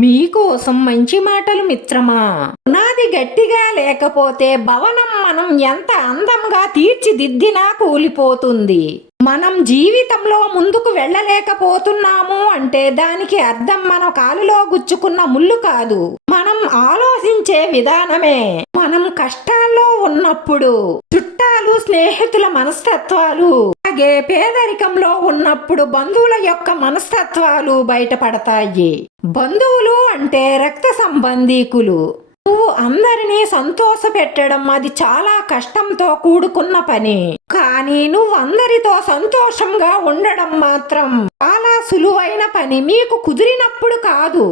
మీకోసం మంచి మాటలు మిత్రమా? పునాది గట్టిగా లేకపోతే భవనం మనం ఎంత అందంగా తీర్చిదిద్దినా కూలిపోతుంది. మనం జీవితంలో ముందుకు వెళ్ళలేకపోతున్నాము అంటే దానికి అర్థం మన కాలులో గుచ్చుకున్న ముళ్ళు కాదు. మనం ఆలోచించే విధానమే. మనం కష్టాల్లో ఉన్నప్పుడు చుట్టాలు స్నేహితుల మనస్తత్వాలు అలాగే పేదరికంలో ఉన్నప్పుడు బంధువుల యొక్క మనస్తత్వాలు బయటపడతాయి. బంధువులు అంటే రక్త సంబంధీకులు. నువ్వు అందరినీ సంతోష పెట్టడం అది చాలా కష్టంతో కూడుకున్న పని. కానీ నువ్వు అందరితో సంతోషంగా ఉండడం మాత్రం చాలా సులువైన పని. మీకు కుదిరినప్పుడు కాదు.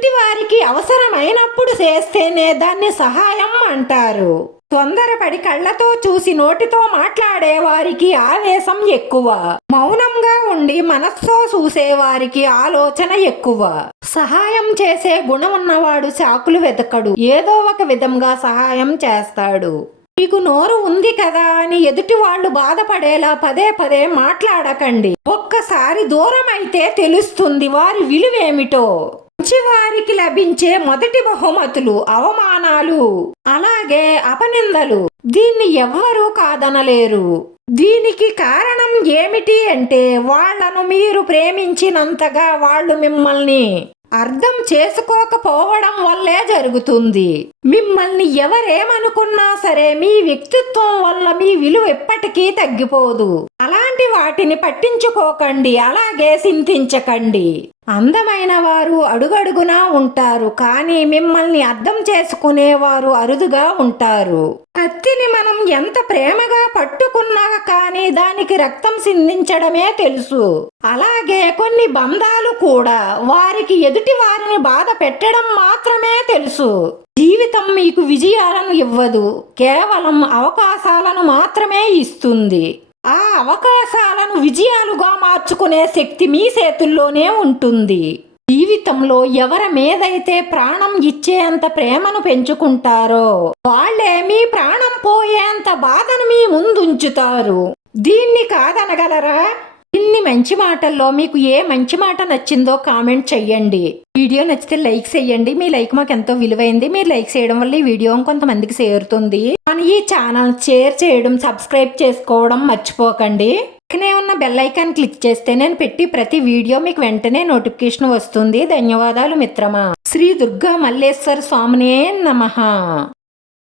ఎదుటి వారికి అవసరమైనప్పుడు చేస్తేనే దాన్ని సహాయం అంటారు. తొందరపడి కళ్ళతో చూసి నోటితో మాట్లాడే వారికి ఆవేశం ఎక్కువ. మౌనంగా ఉండి మనస్సుతో చూసే వారికి ఆలోచన ఎక్కువ. సహాయం చేసే గుణం ఉన్నవాడు చాకులు వెతకడు. ఏదో ఒక విధంగా సహాయం చేస్తాడు. మీకు నోరు ఉంది కదా అని ఎదుటి వాళ్ళు బాధపడేలా పదే పదే మాట్లాడకండి. ఒక్కసారి దూరం అయితే తెలుస్తుంది వారి విలువేమిటో. మంచివారికి లభించే మొదటి బహుమతులు అవమానాలు అలాగే అపనిందలు. దీన్ని ఎవ్వరూ కాదనలేరు. దీనికి కారణం ఏమిటి అంటే వాళ్ళను మీరు ప్రేమించినంతగా వాళ్ళు మిమ్మల్ని అర్థం చేసుకోకపోవడం వల్లే జరుగుతుంది. మిమ్మల్ని ఎవరేమనుకున్నా సరే మీ వ్యక్తిత్వం వల్ల మీ విలువ ఎప్పటికీ తగ్గిపోదు. అలాంటి వాటిని పట్టించుకోకండి అలాగే చింతించకండి. అందమైన వారు అడుగడుగునా ఉంటారు కానీ మిమ్మల్ని అర్థం చేసుకునేవారు అరుదుగా ఉంటారు. కత్తిని మనం ఎంత ప్రేమగా పట్టుకున్నా కానీ దానికి రక్తం సిందించడమే తెలుసు. అలాగే కొన్ని బంధాలు కూడా వారికి ఎదుటి వారిని బాధ పెట్టడం మాత్రమే తెలుసు. జీవితం మీకు విజయాలను ఇవ్వదు. కేవలం అవకాశాలను మాత్రమే ఇస్తుంది. ఆ అవకాశాలను విజయాలుగా మార్చుకునే శక్తి మీ చేతుల్లోనే ఉంటుంది. జీవితంలో ఎవరి మీదైతే ప్రాణం ఇచ్చేంత ప్రేమను పెంచుకుంటారో వాళ్ళే మీ ప్రాణం పోయేంత బాధను మీ ముందుంచుతారు. దీన్ని కాదనగలరా? ఇన్ని మంచి మాటల్లో మీకు ఏ మంచి మాట నచ్చిందో కామెంట్ చెయ్యండి. వీడియో నచ్చితే లైక్ చేయండి మీ లైక్ మాకు ఎంతో విలువైంది. మీరు లైక్ చేయడం వల్ల ఈ వీడియో కొంతమందికి చేరుతుంది. మన ఈ ఛానల్ షేర్ చేయడం సబ్స్క్రైబ్ చేసుకోవడం మర్చిపోకండి. పక్కనే ఉన్న బెల్ ఐకాన్ క్లిక్ చేస్తే నేను పెట్టి ప్రతి వీడియో మీకు వెంటనే నోటిఫికేషన్ వస్తుంది. ధన్యవాదాలు మిత్రమా. శ్రీ దుర్గా మల్లేశ్వర స్వామినే నమ.